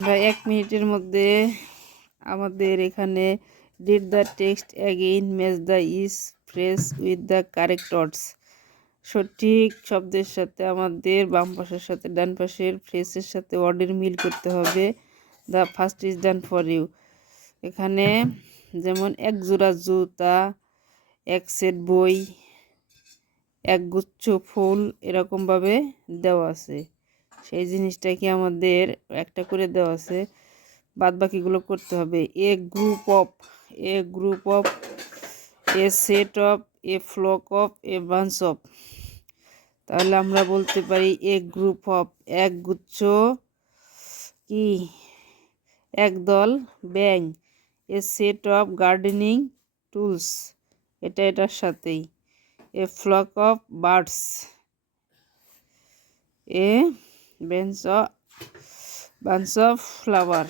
আমরা 1 মিনিটের মধ্যে আমাদের এখানে read the text again, match the is phrase with the correct words. সঠিক শব্দের সাথে আমাদের বাম পাশের সাথে ডান পাশের ফ্রেজের সাথে ওয়ার্ডের মিল করতে হবে। The first is done for you. এখানে যেমন এক জোড়া জুতা, এক সেট বই, এক গুচ্ছ ফুল এরকমভাবে দেওয়া আছে। সেই জিনিসটাকে আমাদের একটা করে দেওয়া আছে, বাদ বাকিগুলো করতে হবে। A group of, a group of, a set of, a flock of, a bunch of. তাহলে আমরা বলতে পারি এ গ্রুপ অফ এক গুচ্ছ কি, একদল ব্যাঙ। A set of gardening tools, এটা এটার সাথেই। A flock of birds, a bunch of flower.